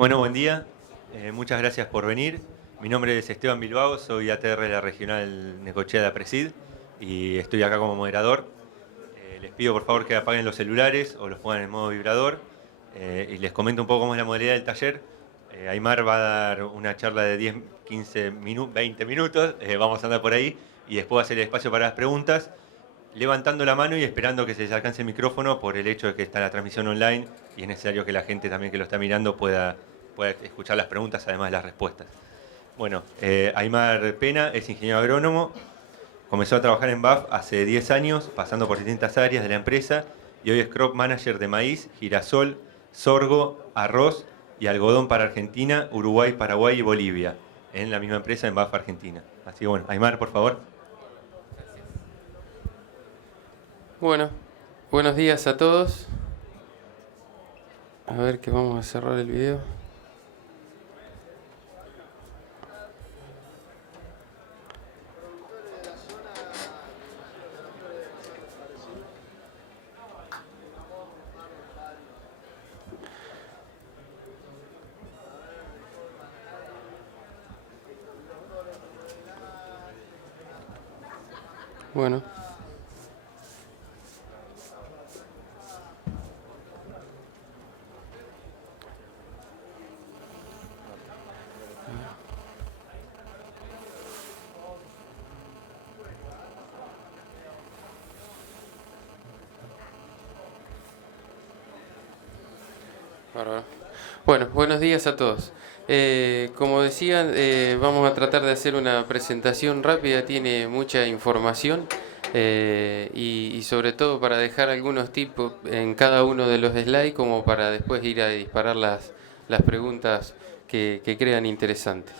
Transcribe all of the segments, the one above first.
Bueno, buen día. Muchas gracias por venir. Mi nombre es Esteban Bilbao, soy ATR de la Regional Necochea de Apresid y estoy acá como moderador. Les pido por favor que apaguen los celulares o los pongan en modo vibrador y les comento un poco cómo es la modalidad del taller. Aymar va a dar una charla de 10, 15 minutos, 20 minutos, vamos a andar por ahí y después va a hacer el espacio para las preguntas, levantando la mano y esperando que se les alcance el micrófono por el hecho de que está la transmisión online y es necesario que la gente también que lo está mirando pueda escuchar las preguntas, además de las respuestas. Bueno, Aymar Pena es ingeniero agrónomo, comenzó a trabajar en BAF hace 10 años, pasando por distintas áreas de la empresa, y hoy es crop manager de maíz, girasol, sorgo, arroz y algodón para Argentina, Uruguay, Paraguay y Bolivia, en la misma empresa en BAF Argentina. Así que bueno, Aymar, por favor. Bueno, buenos días a todos. A ver que vamos a cerrar el video. Bueno. Bárbaro. Bueno, buenos días a todos. Como decían, vamos a tratar de hacer una presentación rápida, tiene mucha información y sobre todo para dejar algunos tips en cada uno de los slides como para después ir a disparar las preguntas que crean interesantes.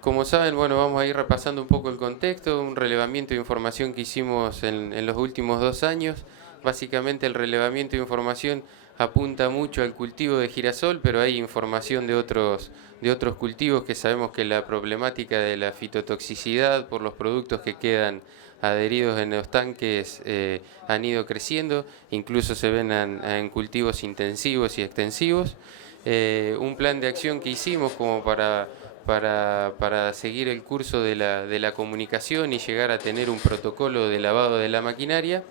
Como saben, bueno, vamos a ir repasando un poco el contexto, un relevamiento de información que hicimos en los últimos 2 años. Básicamente el relevamiento de información apunta mucho al cultivo de girasol, pero hay información de otros cultivos que sabemos que la problemática de la fitotoxicidad por los productos que quedan adheridos en los tanques han ido creciendo, incluso se ven en cultivos intensivos y extensivos. Un plan de acción que hicimos como para seguir el curso de la comunicación y llegar a tener un protocolo de lavado de la maquinaria,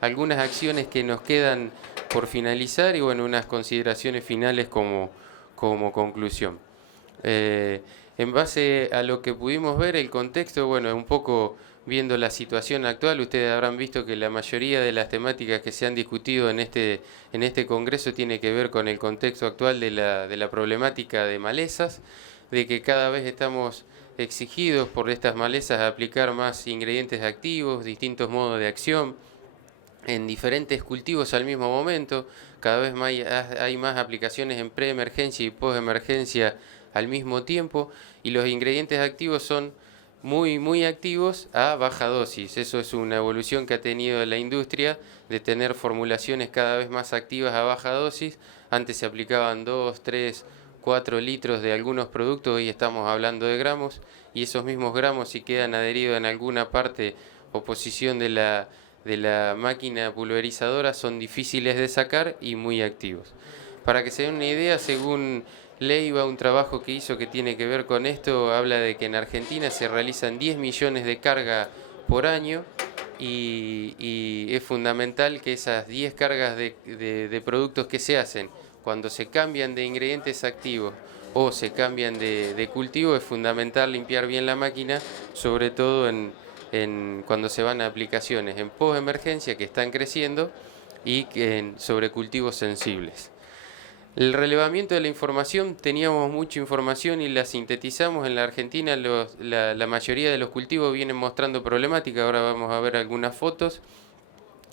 algunas acciones que nos quedan por finalizar y bueno, unas consideraciones finales como conclusión. En base a lo que pudimos ver, el contexto, bueno, un poco viendo la situación actual, ustedes habrán visto que la mayoría de las temáticas que se han discutido en este congreso tiene que ver con el contexto actual de la problemática de malezas, de que cada vez estamos exigidos por estas malezas a aplicar más ingredientes activos, distintos modos de acción en diferentes cultivos al mismo momento. Cada vez hay más aplicaciones en preemergencia y postemergencia al mismo tiempo, y los ingredientes activos son muy activos a baja dosis. Eso es una evolución que ha tenido la industria de tener formulaciones cada vez más activas a baja dosis. Antes se aplicaban 2, 3, 4 litros de algunos productos, hoy estamos hablando de gramos, y esos mismos gramos, si quedan adheridos en alguna parte o posición de la máquina pulverizadora, son difíciles de sacar y muy activos. Para que se den una idea, según Leiva, un trabajo que hizo que tiene que ver con esto, habla de que en Argentina se realizan 10 millones de cargas por año y es fundamental que esas 10 cargas de productos que se hacen cuando se cambian de ingredientes activos o se cambian de cultivo, es fundamental limpiar bien la máquina, sobre todo cuando se van a aplicaciones en postemergencia que están creciendo y sobre cultivos sensibles. El relevamiento de la información, teníamos mucha información y la sintetizamos. En la Argentina la mayoría de los cultivos vienen mostrando problemática, ahora vamos a ver algunas fotos.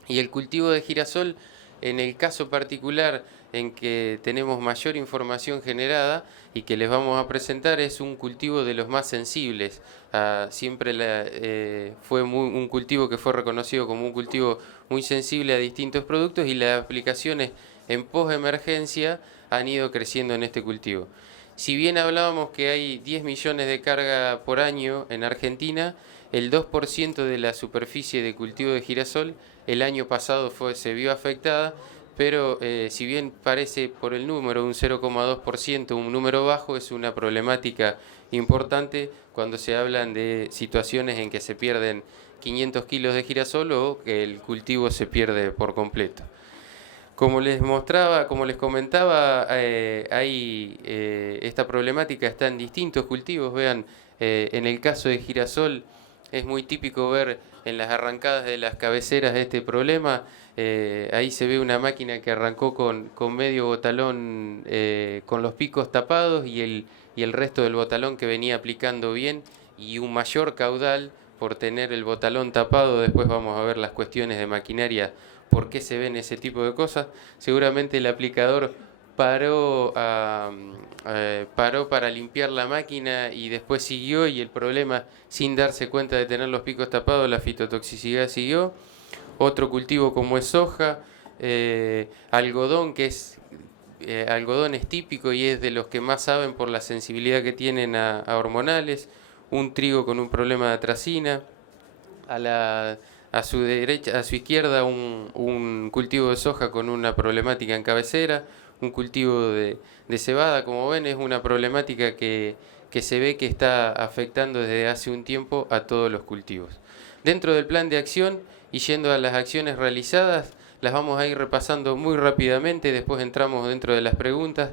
Y el cultivo de girasol, en el caso particular en que tenemos mayor información generada y que les vamos a presentar, es un cultivo de los más sensibles. Siempre fue un cultivo que fue reconocido como un cultivo muy sensible a distintos productos, y las aplicaciones en postemergencia han ido creciendo en este cultivo. Si bien hablábamos que hay 10 millones de carga por año en Argentina, el 2% de la superficie de cultivo de girasol el año pasado se vio afectada, pero si bien parece por el número un 0,2%, un número bajo, es una problemática importante cuando se hablan de situaciones en que se pierden 500 kilos de girasol o que el cultivo se pierde por completo. Como les mostraba, como les comentaba, esta problemática está en distintos cultivos. Vean, en el caso de girasol es muy típico ver en las arrancadas de las cabeceras este problema. Ahí se ve una máquina que arrancó con medio botalón con los picos tapados y el resto del botalón que venía aplicando bien y un mayor caudal por tener el botalón tapado. Después vamos a ver las cuestiones de maquinaria, por qué se ven ese tipo de cosas. Seguramente el aplicador paró para limpiar la máquina y después siguió, y el problema, sin darse cuenta de tener los picos tapados, la fitotoxicidad siguió. Otro cultivo como es soja, algodón, que algodón es típico y es de los que más saben por la sensibilidad que tienen a hormonales. Un trigo con un problema de atracina. A su derecha, a su izquierda, un cultivo de soja con una problemática en cabecera. Un cultivo de cebada, como ven, es una problemática que se ve que está afectando desde hace un tiempo a todos los cultivos. Dentro del plan de acción y yendo a las acciones realizadas, las vamos a ir repasando muy rápidamente, después entramos dentro de las preguntas.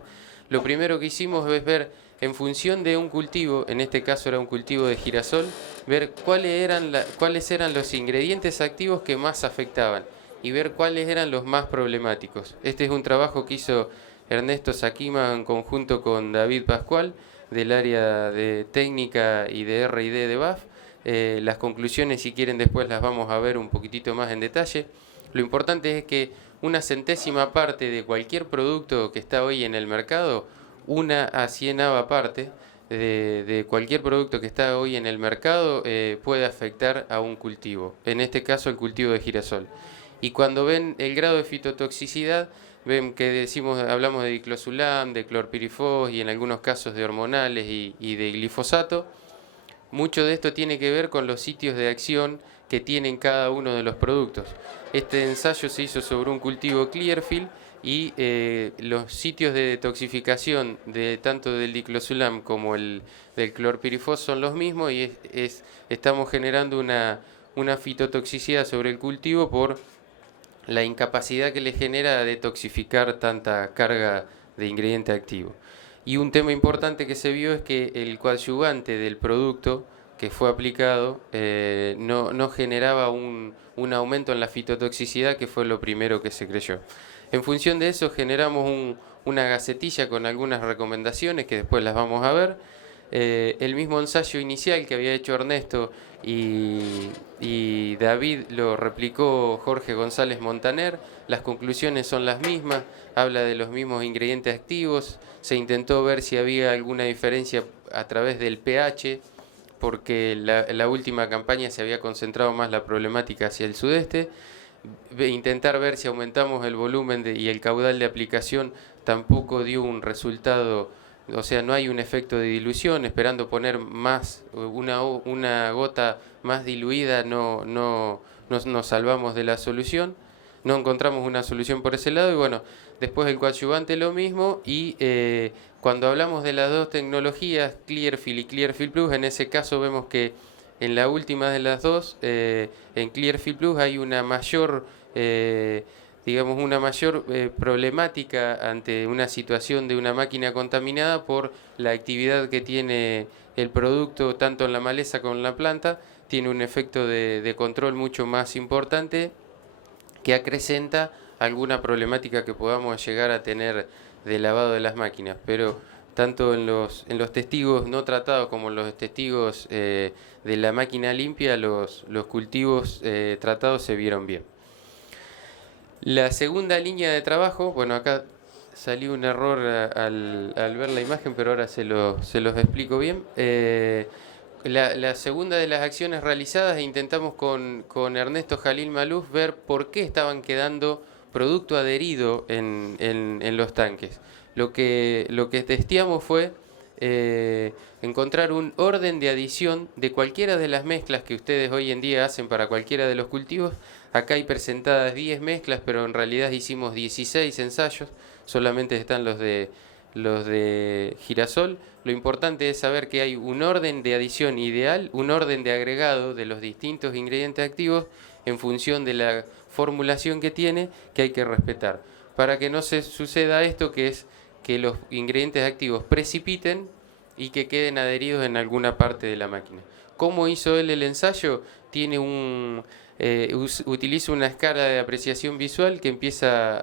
Lo primero que hicimos es ver, en función de un cultivo, en este caso era un cultivo de girasol, ver cuáles eran los ingredientes activos que más afectaban y ver cuáles eran los más problemáticos. Este es un trabajo que hizo Ernesto Sakima en conjunto con David Pascual del área de técnica y de R&D de BAF. Las conclusiones, si quieren, después las vamos a ver un poquitito más en detalle. Lo importante es que una centésima parte de cualquier producto que está hoy en el mercado, una a 100ava parte de cualquier producto que está hoy en el mercado puede afectar a un cultivo, en este caso el cultivo de girasol. Y cuando ven el grado de fitotoxicidad, ven que hablamos de diclosulam, de clorpirifos y en algunos casos de hormonales y de glifosato. Mucho de esto tiene que ver con los sitios de acción que tienen cada uno de los productos. Este ensayo se hizo sobre un cultivo Clearfield y los sitios de detoxificación de tanto del diclosulam como del clorpirifos son los mismos, y estamos generando una fitotoxicidad sobre el cultivo por la incapacidad que le genera detoxificar tanta carga de ingrediente activo. Y un tema importante que se vio es que el coadyuvante del producto que fue aplicado no generaba un aumento en la fitotoxicidad, que fue lo primero que se creyó. En función de eso generamos una gacetilla con algunas recomendaciones que después las vamos a ver. El mismo ensayo inicial que había hecho Ernesto y David lo replicó Jorge González Montaner. Las conclusiones son las mismas, habla de los mismos ingredientes activos. Se intentó ver si había alguna diferencia a través del pH, porque la última campaña se había concentrado más la problemática hacia el sudeste. Intentar ver si aumentamos el volumen y el caudal de aplicación tampoco dio un resultado. O sea, no hay un efecto de dilución. Esperando poner más, una gota más diluida, no nos salvamos de la solución. No encontramos una solución por ese lado. Y bueno, después el coadyuvante lo mismo. Y cuando hablamos de las dos tecnologías, Clearfield y Clearfield Plus, en ese caso vemos que en la última de las dos, en Clearfield Plus, hay una mayor problemática ante una situación de una máquina contaminada por la actividad que tiene el producto tanto en la maleza como en la planta. Tiene un efecto de control mucho más importante que acrecenta alguna problemática que podamos llegar a tener de lavado de las máquinas, pero tanto en los testigos no tratados como en los testigos de la máquina limpia, los cultivos tratados se vieron bien. La segunda línea de trabajo, bueno, acá salió un error al ver la imagen, pero ahora se los explico bien. La segunda de las acciones realizadas, intentamos con Ernesto Jalil Maluf ver por qué estaban quedando producto adherido en los tanques. Lo que testeamos fue encontrar un orden de adición de cualquiera de las mezclas que ustedes hoy en día hacen para cualquiera de los cultivos. Acá hay presentadas 10 mezclas, pero en realidad hicimos 16 ensayos, solamente están los de girasol. Lo importante es saber que hay un orden de adición ideal, un orden de agregado de los distintos ingredientes activos en función de la formulación que tiene, que hay que respetar, para que no se suceda esto, que es que los ingredientes activos precipiten y que queden adheridos en alguna parte de la máquina. ¿Cómo hizo él el ensayo? Tiene utiliza una escala de apreciación visual que empieza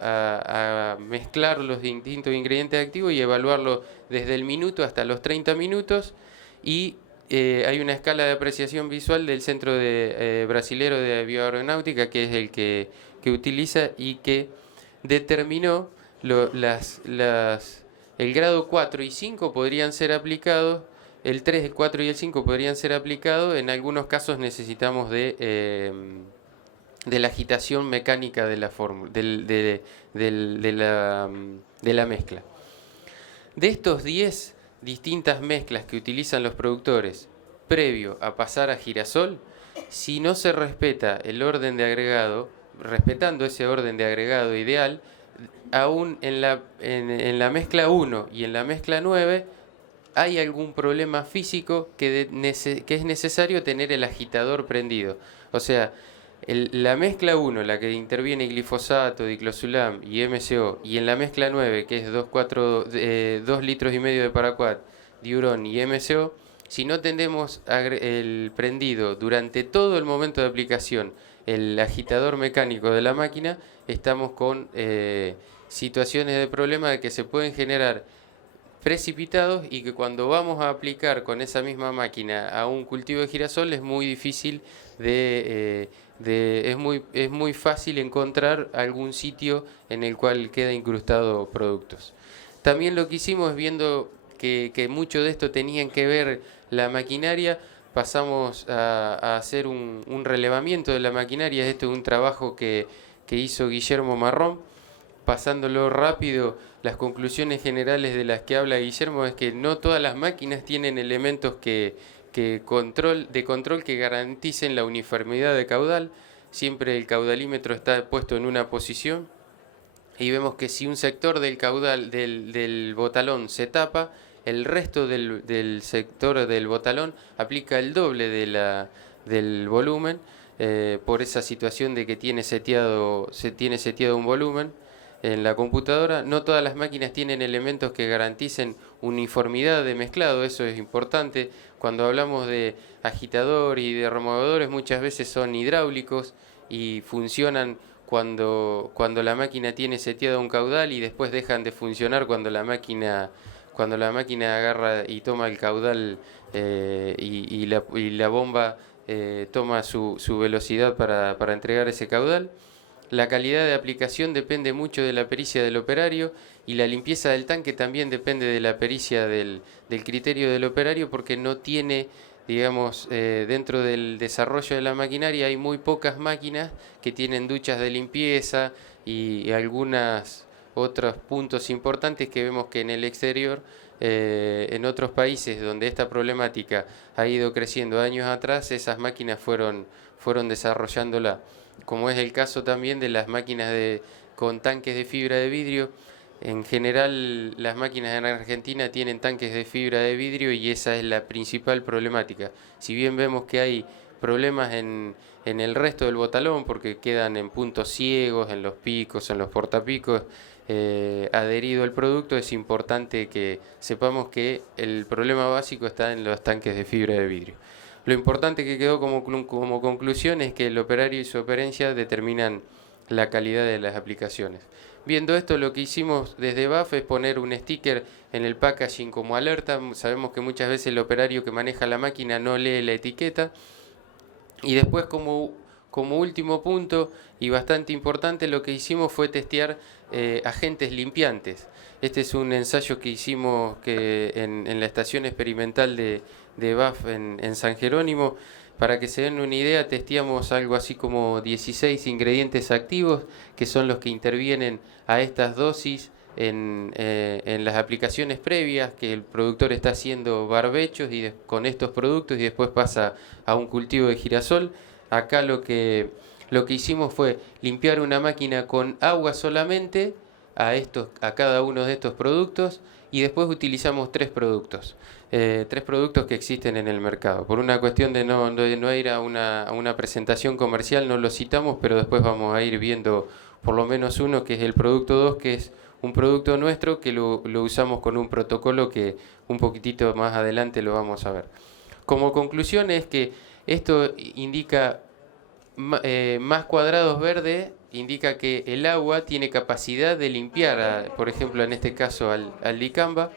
a mezclar los distintos ingredientes activos y evaluarlo desde el minuto hasta los 30 minutos, y hay una escala de apreciación visual del Centro Brasilero de Bioaeronáutica, que es el que utiliza y que determinó el grado 4 y 5 podrían ser aplicados, el 3, el 4 y el 5 podrían ser aplicados. En algunos casos necesitamos de la agitación mecánica de la fórmula, de la mezcla. De estos 10 distintas mezclas que utilizan los productores previo a pasar a girasol, si no se respeta el orden de agregado, respetando ese orden de agregado ideal, aún en la mezcla 1 y en la mezcla 9 hay algún problema físico que es necesario tener el agitador prendido. O sea, la mezcla 1, la que interviene glifosato, diclosulam y MCO, y en la mezcla 9, que es 2 litros y medio de paraquat, diurón y MCO, si no tenemos el prendido durante todo el momento de aplicación, el agitador mecánico de la máquina, estamos con situaciones de problema de que se pueden generar precipitados, y que cuando vamos a aplicar con esa misma máquina a un cultivo de girasol es muy difícil es muy fácil encontrar algún sitio en el cual queda incrustado productos. También lo que hicimos es, viendo que mucho de esto tenían que ver la maquinaria, pasamos a hacer un relevamiento de la maquinaria. Este es un trabajo que hizo Guillermo Marrón. Pasándolo rápido, las conclusiones generales de las que habla Guillermo es que no todas las máquinas tienen elementos de control que garanticen la uniformidad de caudal. Siempre el caudalímetro está puesto en una posición, y vemos que si un sector del caudal del botalón se tapa, el resto del sector del botalón aplica el doble del volumen, por esa situación de que tiene seteado un volumen en la computadora. No todas las máquinas tienen elementos que garanticen uniformidad de mezclado, eso es importante. Cuando hablamos de agitador y de removedores, muchas veces son hidráulicos y funcionan cuando la máquina tiene seteado un caudal, y después dejan de funcionar cuando la máquina agarra y toma el caudal, y la bomba toma su velocidad para entregar ese caudal. La calidad de aplicación depende mucho de la pericia del operario, y la limpieza del tanque también depende de la pericia del criterio del operario, porque no tiene, digamos, dentro del desarrollo de la maquinaria hay muy pocas máquinas que tienen duchas de limpieza y algunos otros puntos importantes que vemos que en el exterior, en otros países donde esta problemática ha ido creciendo años atrás, esas máquinas fueron desarrollándola, como es el caso también de las máquinas con tanques de fibra de vidrio. En general, las máquinas en Argentina tienen tanques de fibra de vidrio, y esa es la principal problemática. Si bien vemos que hay problemas en el resto del botalón, porque quedan en puntos ciegos, en los picos, en los portapicos, adherido al producto, es importante que sepamos que el problema básico está en los tanques de fibra de vidrio. Lo importante que quedó como conclusión es que el operario y su operencia determinan la calidad de las aplicaciones. Viendo esto, lo que hicimos desde BAF es poner un sticker en el packaging como alerta. Sabemos que muchas veces el operario que maneja la máquina no lee la etiqueta. Y después, como último punto y bastante importante, lo que hicimos fue testear agentes limpiantes. Este es un ensayo que hicimos en la estación experimental de BAF en San Jerónimo. Para que se den una idea, testeamos algo así como 16 ingredientes activos, que son los que intervienen a estas dosis en las aplicaciones previas, que el productor está haciendo barbechos con estos productos y después pasa a un cultivo de girasol. Acá lo que hicimos fue limpiar una máquina con agua solamente a cada uno de estos productos y después utilizamos tres productos que existen en el mercado. Por una cuestión de no ir a una presentación comercial no lo citamos, pero después vamos a ir viendo por lo menos uno que es el producto 2, que es un producto nuestro que lo usamos con un protocolo que un poquitito más adelante lo vamos a ver. Como conclusión es que esto indica más cuadrados verdes, indica que el agua tiene capacidad de limpiar, por ejemplo en este caso al dicamba.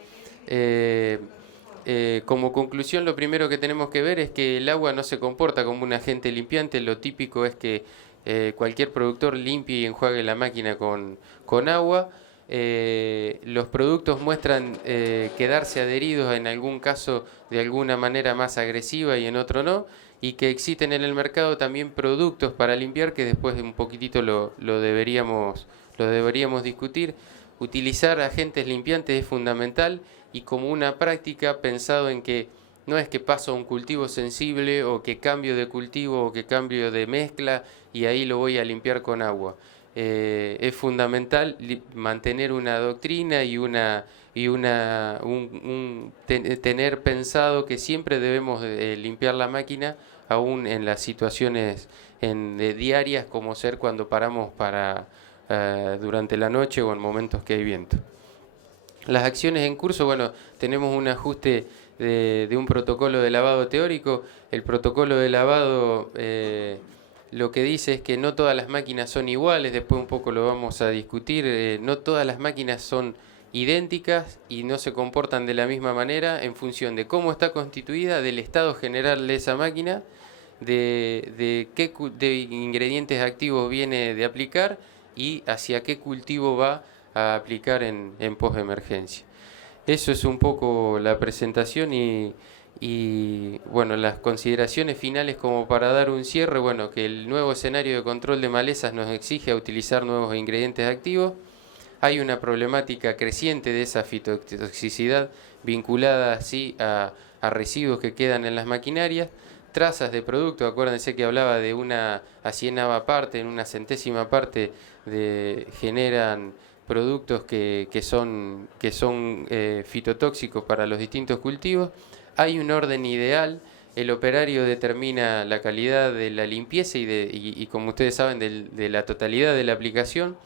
Como conclusión, lo primero que tenemos que ver es que el agua no se comporta como un agente limpiante. Lo típico es que cualquier productor limpie y enjuague la máquina con agua. Los productos muestran quedarse adheridos en algún caso de alguna manera más agresiva y en otro no, y que existen en el mercado también productos para limpiar que después un poquitito lo deberíamos discutir. Utilizar agentes limpiantes es fundamental y como una práctica pensado en que no es que paso a un cultivo sensible o que cambio de cultivo o que cambio de mezcla y ahí lo voy a limpiar con agua. Es fundamental mantener una doctrina y tener pensado que siempre debemos limpiar la máquina aún en las situaciones diarias como ser cuando paramos durante la noche o en momentos que hay viento. Las acciones en curso, bueno, tenemos un ajuste de un protocolo de lavado teórico. El protocolo de lavado lo que dice es que no todas las máquinas son iguales, después un poco lo vamos a discutir, no todas las máquinas son idénticas y no se comportan de la misma manera en función de cómo está constituida, del estado general de esa máquina, de qué ingredientes activos viene de aplicar y hacia qué cultivo va a aplicar en post-emergencia. Eso es un poco la presentación y bueno, las consideraciones finales como para dar un cierre, bueno, que el nuevo escenario de control de malezas nos exige a utilizar nuevos ingredientes activos. Hay una problemática creciente de esa fitotoxicidad vinculada así a residuos que quedan en las maquinarias, trazas de producto. Acuérdense que hablaba de una cienava parte, en una centésima parte generan productos que son fitotóxicos para los distintos cultivos. Hay un orden ideal, el operario determina la calidad de la limpieza y como ustedes saben, de la totalidad de la aplicación.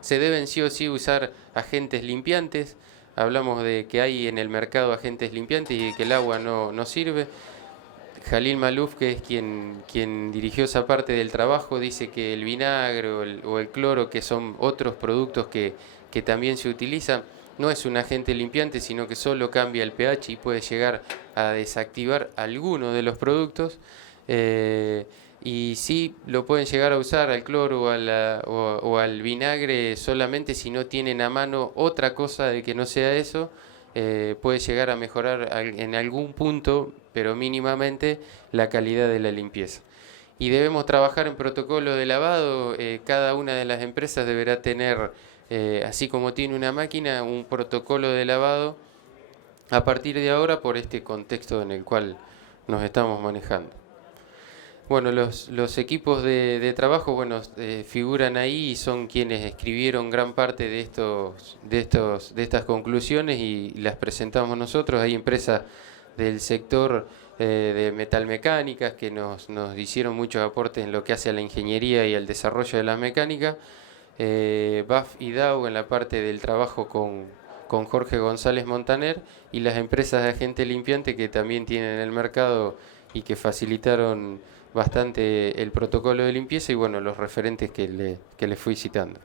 Se deben sí o sí usar agentes limpiantes. Hablamos de que hay en el mercado agentes limpiantes y de que el agua no sirve. Jalil Malouf, que es quien dirigió esa parte del trabajo, dice que el vinagre o el cloro, que son otros productos que también se utilizan, no es un agente limpiante, sino que solo cambia el pH y puede llegar a desactivar alguno de los productos. Y sí lo pueden llegar a usar al cloro o al vinagre solamente si no tienen a mano otra cosa de que no sea eso. Puede llegar a mejorar en algún punto, pero mínimamente, la calidad de la limpieza. Y debemos trabajar en protocolo de lavado. Cada una de las empresas deberá tener, así como tiene una máquina, un protocolo de lavado a partir de ahora por este contexto en el cual nos estamos manejando. Bueno, los equipos de trabajo, bueno, figuran ahí y son quienes escribieron gran parte de estas conclusiones y las presentamos nosotros. Hay empresas del sector de metalmecánicas que nos hicieron muchos aportes en lo que hace a la ingeniería y al desarrollo de la mecánica. BAF y DAO en la parte del trabajo con Jorge González Montaner y las empresas de agente limpiante que también tienen en el mercado y que facilitaron bastante el protocolo de limpieza y bueno, los referentes que les fui citando.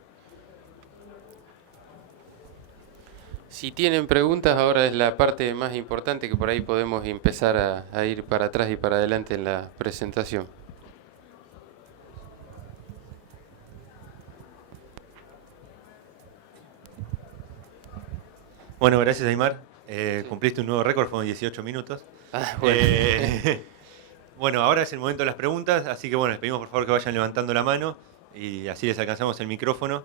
Si tienen preguntas, ahora es la parte más importante que por ahí podemos empezar a ir para atrás y para adelante en la presentación. Bueno, gracias Aymar. Cumpliste un nuevo récord, fueron 18 minutos. Bueno. Bueno, ahora es el momento de las preguntas, así que bueno, les pedimos por favor que vayan levantando la mano y así les alcanzamos el micrófono.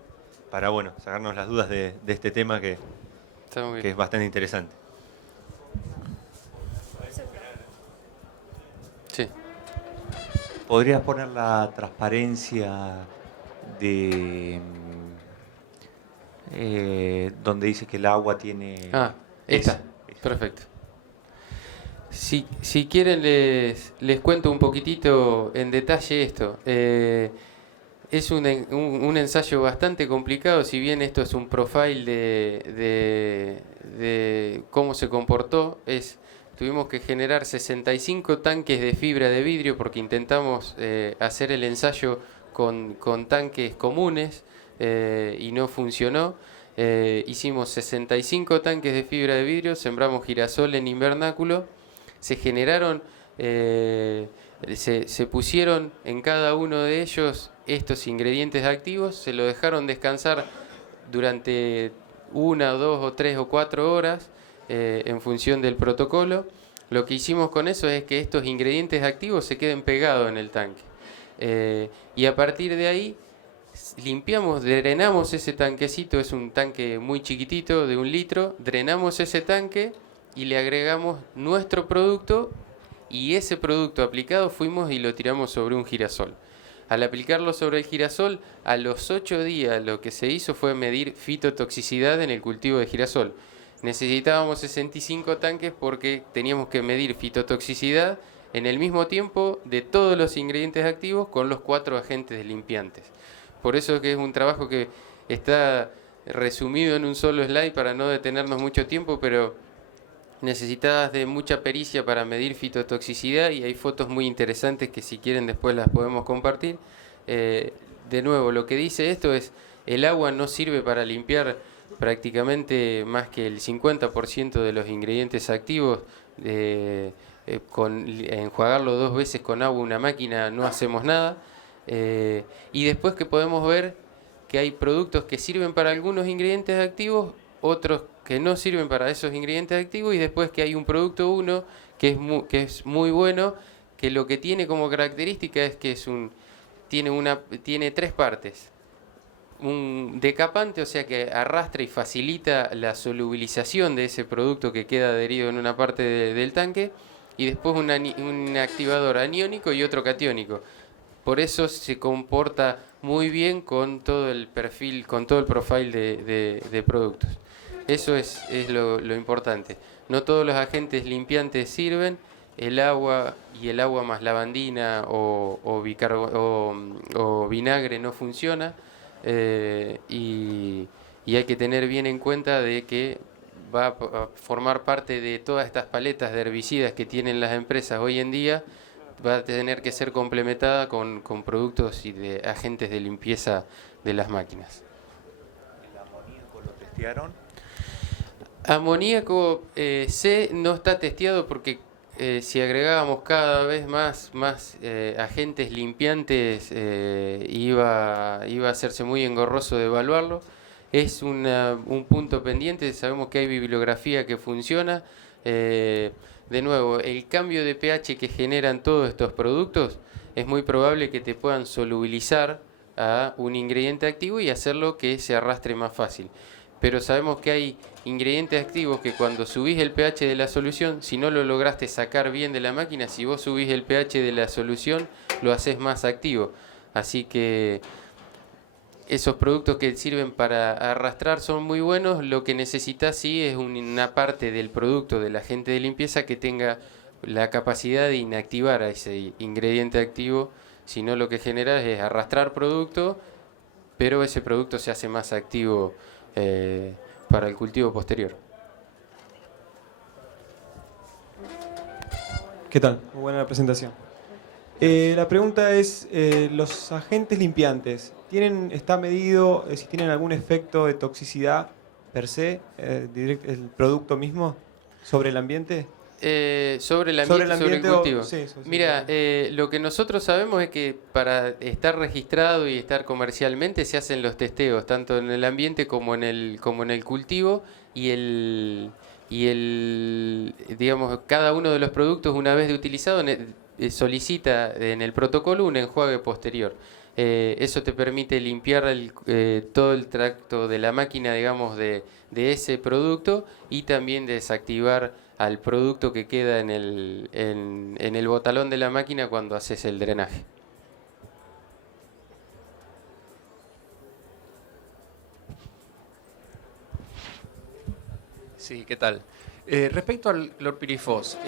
para bueno, sacarnos las dudas de este tema que es bastante interesante. Sí. ¿Podrías poner la transparencia de donde dice que el agua tiene... Esta. Perfecto. Si quieren les cuento un poquitito en detalle esto. Es un ensayo bastante complicado, si bien esto es un profile de cómo se comportó. Tuvimos que generar 65 tanques de fibra de vidrio porque intentamos hacer el ensayo con tanques comunes y no funcionó. Hicimos 65 tanques de fibra de vidrio, sembramos girasol en invernáculo, se generaron, se pusieron en cada uno de ellos estos ingredientes activos, se lo dejaron descansar durante 1, 2 o 3 o 4 horas en función del protocolo. Lo que hicimos con eso es que estos ingredientes activos se queden pegados en el tanque. Y a partir de ahí limpiamos, drenamos ese tanquecito, es un tanque muy chiquitito de 1 litro, drenamos ese tanque y le agregamos nuestro producto, y ese producto aplicado fuimos y lo tiramos sobre un girasol. Al aplicarlo sobre el girasol, a los 8 días lo que se hizo fue medir fitotoxicidad en el cultivo de girasol. Necesitábamos 65 tanques porque teníamos que medir fitotoxicidad en el mismo tiempo de todos los ingredientes activos con los 4 agentes limpiantes. Por eso que es un trabajo que está resumido en un solo slide para no detenernos mucho tiempo, pero necesitabas de mucha pericia para medir fitotoxicidad, y hay fotos muy interesantes que si quieren después las podemos compartir. De nuevo, lo que dice esto es: el agua no sirve para limpiar prácticamente más que el 50% de los ingredientes activos. Con enjuagarlo 2 veces con agua una máquina no hacemos nada. Y después que podemos ver que hay productos que sirven para algunos ingredientes activos, otros que no sirven para esos ingredientes activos, y después que hay un producto 1 que es muy bueno, que lo que tiene como característica es que tiene 3 partes. Un decapante, o sea que arrastra y facilita la solubilización de ese producto que queda adherido en una parte del tanque, y después un activador aniónico y otro catiónico. Por eso se comporta muy bien con todo el perfil, con todo el profile de productos. Eso es lo importante. No todos los agentes limpiantes sirven. El agua y el agua más lavandina o vinagre no funciona. Y hay que tener bien en cuenta de que va a formar parte de todas estas paletas de herbicidas que tienen las empresas hoy en día. Va a tener que ser complementada con productos y de agentes de limpieza de las máquinas. ¿El amoníaco lo testearon? Amoníaco no está testeado porque si agregábamos cada vez más agentes limpiantes iba a hacerse muy engorroso de evaluarlo. Es un punto pendiente. Sabemos que hay bibliografía que funciona. De nuevo, el cambio de pH que generan todos estos productos es muy probable que te puedan solubilizar a un ingrediente activo y hacerlo que se arrastre más fácil. Pero sabemos que hay ingredientes activos que cuando subís el pH de la solución, si no lo lograste sacar bien de la máquina, si vos subís el pH de la solución, lo haces más activo. Así que esos productos que sirven para arrastrar son muy buenos. Lo que necesitas sí es una parte del producto del agente de limpieza que tenga la capacidad de inactivar a ese ingrediente activo. Si no, lo que genera es arrastrar producto, pero ese producto se hace más activo para el cultivo posterior. ¿Qué tal? Muy buena la presentación. La pregunta es, los agentes limpiantes, ¿está medido si tienen algún efecto de toxicidad per se, el producto mismo, sobre el ambiente? Sobre el ambiente, sobre el cultivo. Sí, Mira, lo que nosotros sabemos es que para estar registrado y estar comercialmente se hacen los testeos, tanto en el ambiente como en el cultivo, y digamos, cada uno de los productos, una vez de utilizado, solicita en el protocolo un enjuague posterior. Eso te permite limpiar todo el tracto de la máquina, digamos, de ese producto, y también desactivar al producto que queda en el botalón de la máquina cuando haces el drenaje. Sí, ¿qué tal? Respecto al clorpirifos,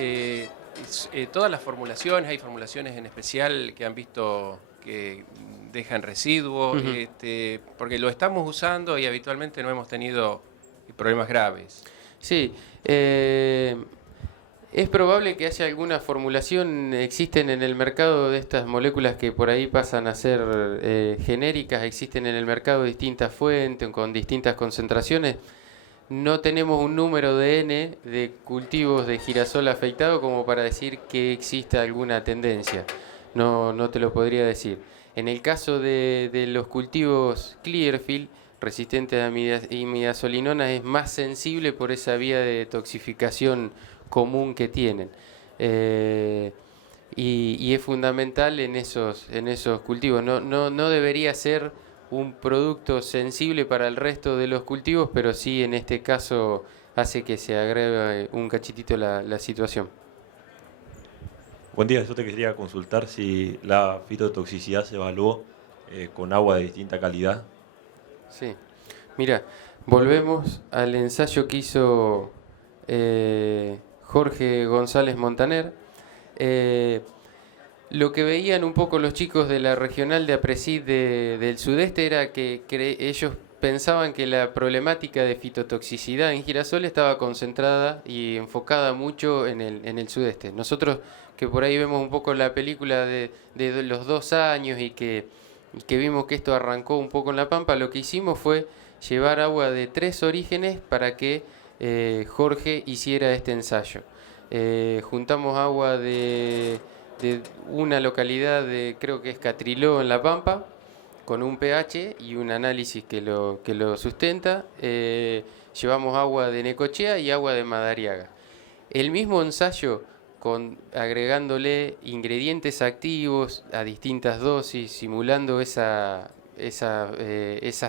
todas las formulaciones, hay formulaciones en especial que han visto que dejan residuos, porque lo estamos usando y habitualmente no hemos tenido problemas graves. Sí, es probable que haya alguna formulación, existen en el mercado de estas moléculas que por ahí pasan a ser genéricas, existen en el mercado distintas fuentes con distintas concentraciones. No tenemos un número de N de cultivos de girasol afectado como para decir que existe alguna tendencia. No te lo podría decir. En el caso de los cultivos Clearfield, resistentes a imidazolinona, es más sensible por esa vía de toxificación común que tienen. Y es fundamental en esos cultivos. No debería ser un producto sensible para el resto de los cultivos, pero sí en este caso hace que se agrave un cachitito la situación. Buen día, yo te quería consultar si la fitotoxicidad se evaluó con agua de distinta calidad. Sí, mira, volvemos al ensayo que hizo Jorge González Montaner. Lo que veían un poco los chicos de la regional de APRESID del sudeste era que ellos pensaban que la problemática de fitotoxicidad en girasol estaba concentrada y enfocada mucho en el sudeste. Nosotros, que por ahí vemos un poco la película de los 2 años y que vimos que esto arrancó un poco en La Pampa, lo que hicimos fue llevar agua de 3 orígenes para que Jorge hiciera este ensayo. Juntamos agua de una localidad creo que es Catriló en La Pampa, con un pH y un análisis que lo sustenta. Llevamos agua de Necochea y agua de Madariaga. El mismo ensayo, agregándole ingredientes activos a distintas dosis, simulando esas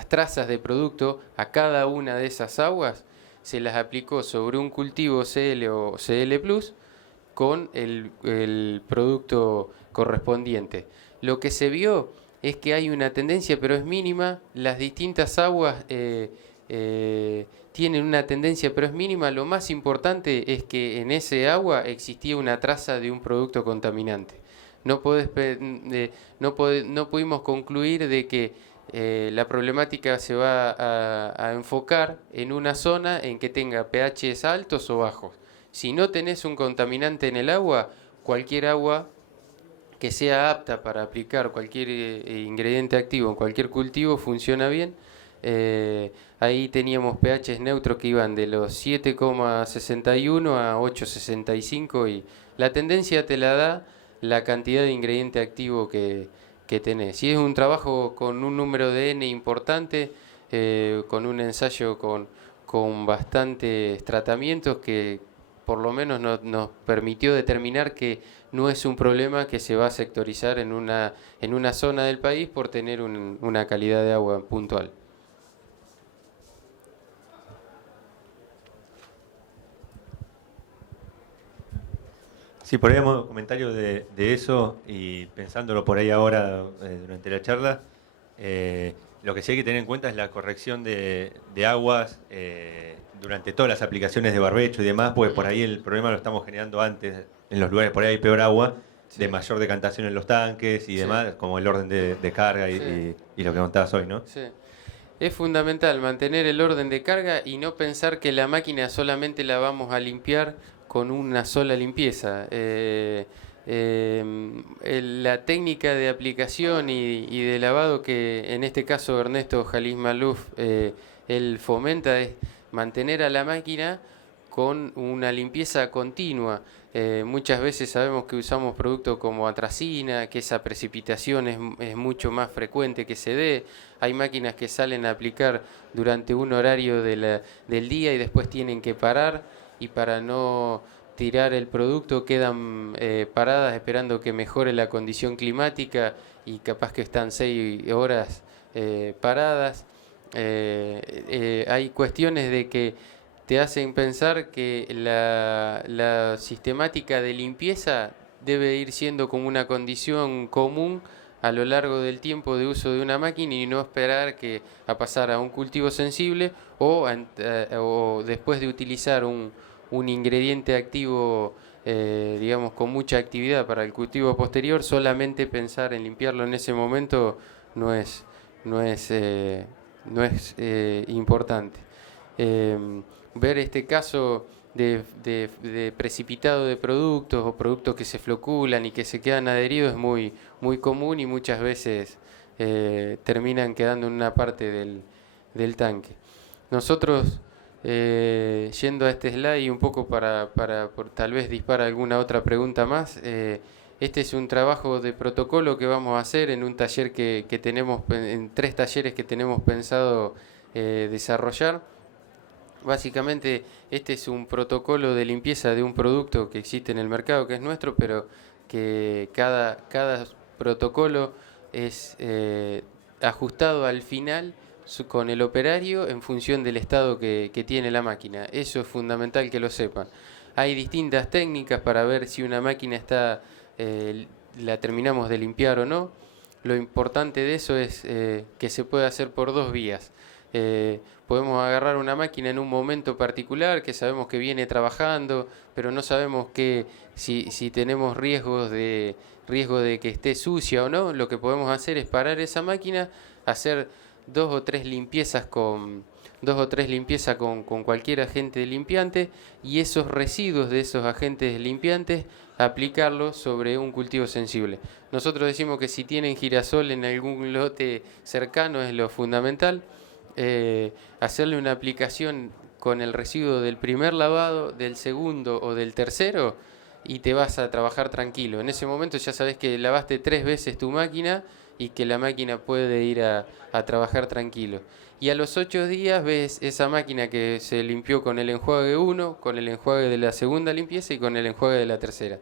trazas de producto a cada una de esas aguas, se las aplicó sobre un cultivo CL o CL+, con el producto correspondiente. Lo que se vio es que hay una tendencia, pero es mínima. Las distintas aguas tienen una tendencia, pero es mínima. Lo más importante es que en ese agua existía una traza de un producto contaminante. No pudimos concluir de que la problemática se va a enfocar en una zona en que tenga pHs altos o bajos. Si no tenés un contaminante en el agua, cualquier agua que sea apta para aplicar cualquier ingrediente activo en cualquier cultivo funciona bien. Ahí teníamos pHs neutros que iban de los 7,61 a 8,65 y la tendencia te la da la cantidad de ingrediente activo que tenés. Si es un trabajo con un número de N importante, con un ensayo con bastantes tratamientos que por lo menos nos permitió determinar que no es un problema que se va a sectorizar en una zona del país por tener una calidad de agua puntual. Sí, por ahí hemos comentarios de eso y pensándolo por ahí ahora durante la charla, lo que sí hay que tener en cuenta es la corrección de aguas durante todas las aplicaciones de barbecho y demás, porque por ahí el problema lo estamos generando antes, en los lugares por ahí hay peor agua, sí, de mayor decantación en los tanques y demás, sí, como el orden de carga y lo que contabas hoy, ¿no? Sí. Es fundamental mantener el orden de carga y no pensar que la máquina solamente la vamos a limpiar con una sola limpieza. La técnica de aplicación y de lavado que en este caso Ernesto Jalís Maluf él fomenta es mantener a la máquina con una limpieza continua. Muchas veces sabemos que usamos productos como atracina, que esa precipitación es mucho más frecuente que se dé. Hay máquinas que salen a aplicar durante un horario del día y después tienen que parar, y para no tirar el producto quedan paradas esperando que mejore la condición climática y capaz que están 6 horas paradas. Hay cuestiones de que te hacen pensar que la sistemática de limpieza debe ir siendo como una condición común a lo largo del tiempo de uso de una máquina y no esperar que a pasar a un cultivo sensible o después de utilizar un ingrediente activo digamos con mucha actividad para el cultivo posterior, solamente pensar en limpiarlo en ese momento no es importante. Ver este caso de precipitado de productos o productos que se floculan y que se quedan adheridos es muy común y muchas veces terminan quedando en una parte del tanque. Nosotros, yendo a este slide y un poco por tal vez disparar alguna otra pregunta más, este es un trabajo de protocolo que vamos a hacer en un taller que tenemos, en 3 talleres que tenemos pensado desarrollar. Básicamente este es un protocolo de limpieza de un producto que existe en el mercado, que es nuestro, pero que cada protocolo es ajustado al final con el operario en función del estado que tiene la máquina. Eso es fundamental que lo sepan. Hay distintas técnicas para ver si una máquina la terminamos de limpiar o no. Lo importante de eso es que se puede hacer por 2 vías. Podemos agarrar una máquina en un momento particular que sabemos que viene trabajando, pero no sabemos si tenemos riesgo de que esté sucia o no. Lo que podemos hacer es parar esa máquina, hacer 2 o 3 limpiezas con cualquier agente limpiante y esos residuos de esos agentes limpiantes aplicarlos sobre un cultivo sensible. Nosotros decimos que si tienen girasol en algún lote cercano es lo fundamental. Hacerle una aplicación con el residuo del primer lavado, del segundo o del tercero y te vas a trabajar tranquilo. En ese momento ya sabes que lavaste 3 veces tu máquina y que la máquina puede ir a trabajar tranquilo. Y a los 8 días ves esa máquina que se limpió con el enjuague 1, con el enjuague de la segunda limpieza y con el enjuague de la tercera.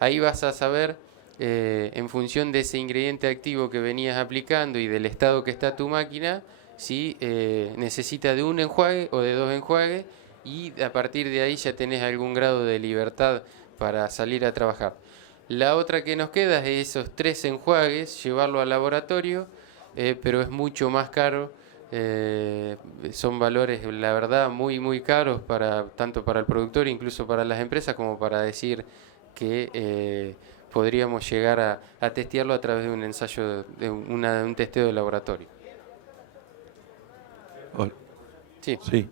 Ahí vas a saber, en función de ese ingrediente activo que venías aplicando y del estado que está tu máquina, si necesita de un enjuague o de 2 enjuagues, y a partir de ahí ya tenés algún grado de libertad para salir a trabajar. La otra que nos queda es esos 3 enjuagues, llevarlo al laboratorio, pero es mucho más caro. Son valores, la verdad, muy caros tanto para el productor, incluso para las empresas, como para decir que podríamos llegar a testearlo a través de un ensayo, de un testeo de laboratorio. Hola. Sí. Sí.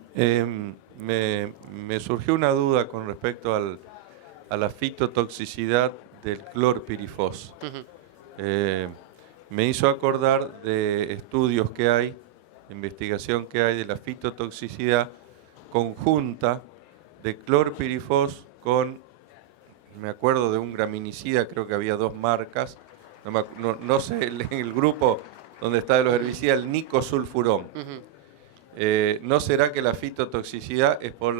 Me surgió una duda con respecto a la fitotoxicidad del clorpirifos. Me hizo acordar de estudios que hay, investigación que hay de la fitotoxicidad conjunta de clorpirifos con, me acuerdo de un graminicida, creo que había 2 marcas, no sé el grupo donde está de los herbicidas, el nicosulfurón. ¿No será que la fitotoxicidad es por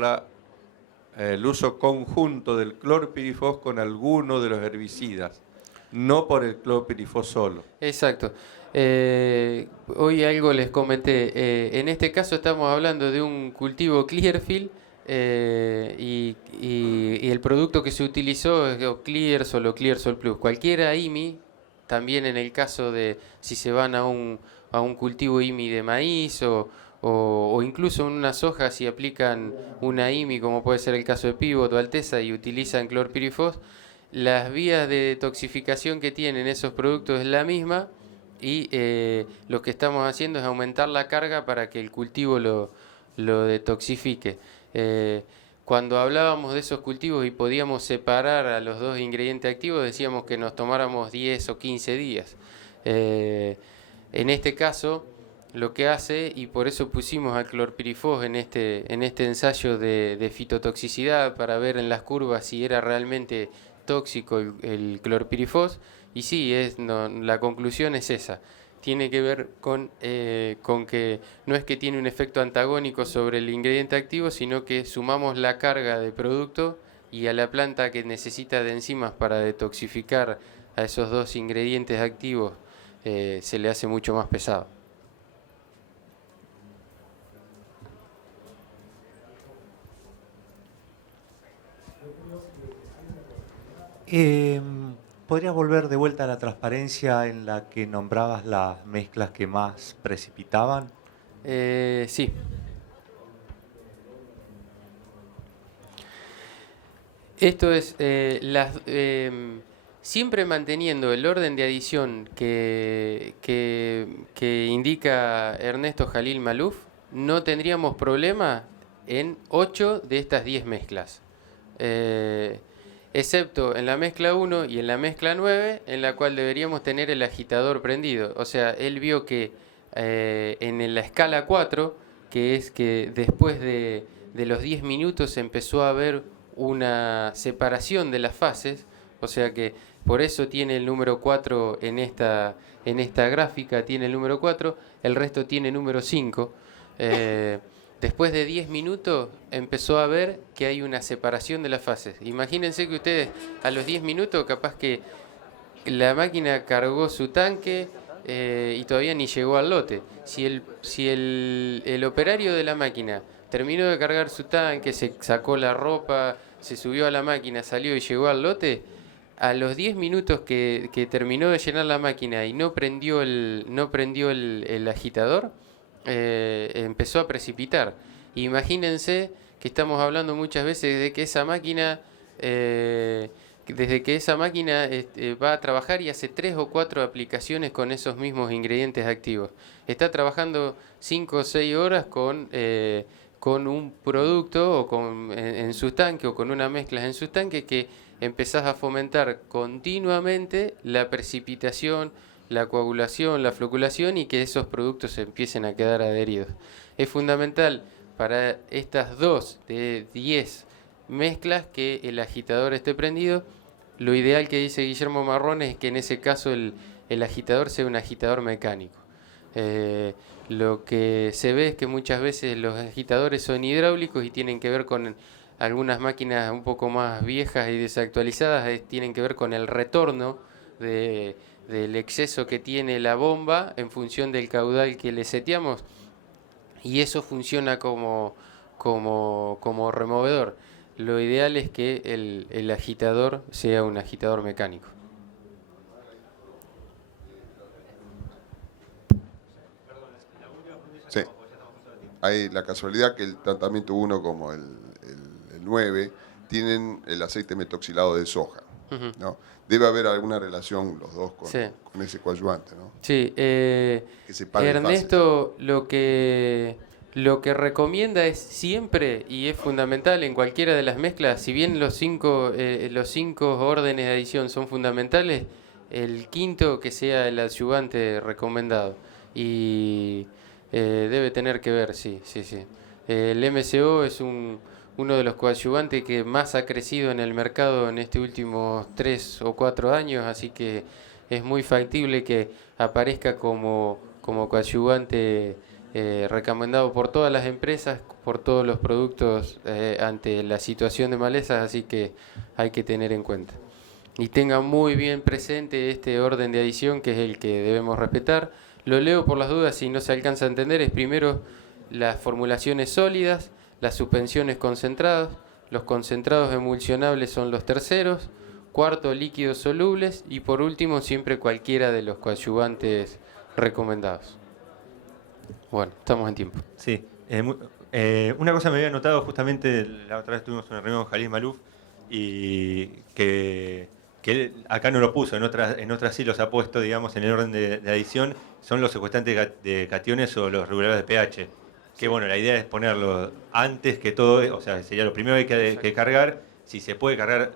el uso conjunto del clorpirifos con alguno de los herbicidas, no por el clorpirifos solo? Exacto. Hoy algo les comenté. En este caso estamos hablando de un cultivo Clearfield y el producto que se utilizó es o Clearsol o Clearsol Plus. Cualquiera IMI, también en el caso de si se van a un cultivo IMI de maíz o incluso en una soja, si aplican una IMI, como puede ser el caso de Pivot o Alteza, y utilizan clorpirifos, las vías de toxificación que tienen esos productos es la misma, y lo que estamos haciendo es aumentar la carga para que el cultivo lo detoxifique. Cuando hablábamos de esos cultivos y podíamos separar a los 2 ingredientes activos, decíamos que nos tomáramos 10 o 15 días. En este caso, lo que hace, y por eso pusimos al clorpirifos en este ensayo de fitotoxicidad para ver en las curvas si era realmente tóxico el clorpirifos, y sí, la conclusión es esa. Tiene que ver con que no es que tiene un efecto antagónico sobre el ingrediente activo, sino que sumamos la carga de producto y a la planta que necesita de enzimas para detoxificar a esos dos ingredientes activos se le hace mucho más pesado. ¿Podrías volver de vuelta a la transparencia en la que nombrabas las mezclas que más precipitaban? Sí. Esto es siempre manteniendo el orden de adición que indica Ernesto Jalil Maluf, no tendríamos problema en 8 de estas 10 mezclas. Excepto en la mezcla 1 y en la mezcla 9, en la cual deberíamos tener el agitador prendido. O sea, él vio que en la escala 4, que es que después de los 10 minutos empezó a haber una separación de las fases, o sea que por eso tiene el número 4 en esta gráfica, tiene el número 4, el resto tiene número 5. Después de 10 minutos empezó a ver que hay una separación de las fases. Imagínense que ustedes a los 10 minutos capaz que la máquina cargó su tanque y todavía ni llegó al lote. Si el operario de la máquina terminó de cargar su tanque, se sacó la ropa, se subió a la máquina, salió y llegó al lote, a los 10 minutos que terminó de llenar la máquina y no prendió el agitador, empezó a precipitar. Imagínense que estamos hablando muchas veces de que esa máquina, desde que esa máquina va a trabajar y hace 3 o 4 aplicaciones con esos mismos ingredientes activos. Está trabajando 5 o 6 horas con un producto o en su tanque o con una mezcla en su tanque que empezás a fomentar continuamente la precipitación, la coagulación, la floculación y que esos productos se empiecen a quedar adheridos. Es fundamental para estas 2 de 10 mezclas que el agitador esté prendido. Lo ideal que dice Guillermo Marrone es que en ese caso el agitador sea un agitador mecánico. Lo que se ve es que muchas veces los agitadores son hidráulicos y tienen que ver con algunas máquinas un poco más viejas y desactualizadas, tienen que ver con el retorno del exceso que tiene la bomba en función del caudal que le seteamos, y eso funciona como removedor. Lo ideal es que el agitador sea un agitador mecánico. Sí. Hay la casualidad que el tratamiento 1 como el 9 tienen el aceite metoxilado de soja, ¿no? Debe haber alguna relación los dos con ese coadyuvante, ¿no? Sí, Que separe Ernesto lo que recomienda es siempre, y es fundamental en cualquiera de las mezclas, si bien los cinco órdenes de adición son fundamentales, el quinto que sea el adyuvante recomendado. Y debe tener que ver, sí. El MCO es uno de los coadyuvantes que más ha crecido en el mercado en estos últimos 3 o 4 años, así que es muy factible que aparezca como coadyuvante recomendado por todas las empresas, por todos los productos ante la situación de malezas, así que hay que tener en cuenta. Y tengan muy bien presente este orden de adición, que es el que debemos respetar. Lo leo por las dudas si no se alcanza a entender. Es primero las formulaciones sólidas, las suspensiones concentradas, los concentrados emulsionables son los terceros, cuarto líquidos solubles y por último siempre cualquiera de los coadyuvantes recomendados. Bueno, estamos en tiempo. Sí, una cosa me había notado justamente, la otra vez tuvimos una reunión con Jalil Maluf y que él acá no lo puso, en otras sí los ha puesto, digamos, en el orden de adición, son los secuestrantes de cationes o los reguladores de pH. Que bueno, la idea es ponerlo antes que todo, o sea, sería lo primero que hay que cargar. Si se puede cargar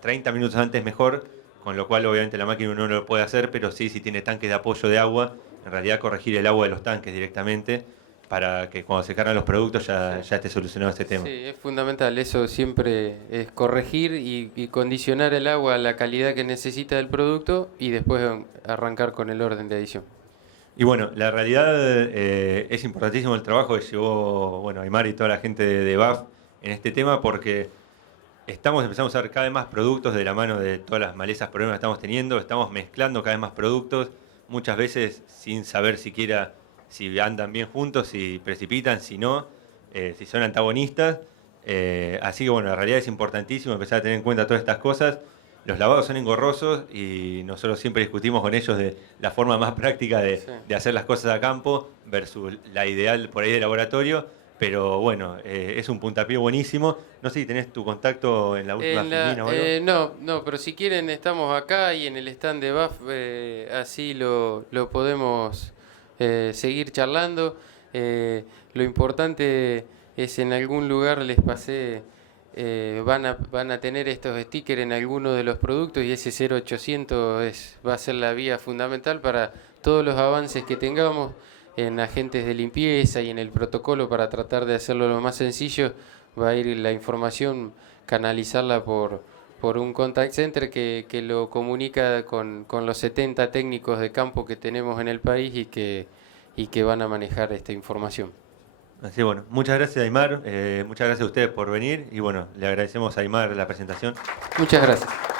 30 minutos antes, mejor, con lo cual obviamente la máquina no lo puede hacer, pero sí, si tiene tanques de apoyo de agua, en realidad corregir el agua de los tanques directamente para que cuando se cargan los productos ya esté solucionado este tema. Sí, es fundamental, eso siempre es corregir y condicionar el agua a la calidad que necesita el producto y después arrancar con el orden de adición. Y bueno, la realidad es importantísimo el trabajo que llevó Aymar y toda la gente de BAF en este tema, porque empezando a usar cada vez más productos de la mano de todas las malezas, problemas que estamos teniendo. Estamos mezclando cada vez más productos, muchas veces sin saber siquiera si andan bien juntos, si precipitan, si no, si son antagonistas. Así que bueno, en realidad es importantísimo empezar a tener en cuenta todas estas cosas. Los lavados son engorrosos y nosotros siempre discutimos con ellos de la forma más práctica de hacer las cosas a campo versus la ideal por ahí de laboratorio. Pero bueno, es un puntapié buenísimo. No sé si tenés tu contacto en la última filmina o algo. No, pero si quieren estamos acá y en el stand de BAF, así lo podemos seguir charlando. Lo importante es en algún lugar les pasé, van a tener estos stickers en alguno de los productos y ese 0800 va a ser la vía fundamental para todos los avances que tengamos en agentes de limpieza y en el protocolo para tratar de hacerlo lo más sencillo. Va a ir la información, canalizarla por un contact center que lo comunica con los 70 técnicos de campo que tenemos en el país y que van a manejar esta información. Así que bueno, muchas gracias Aymar, muchas gracias a ustedes por venir y bueno, le agradecemos a Aymar la presentación. Muchas gracias.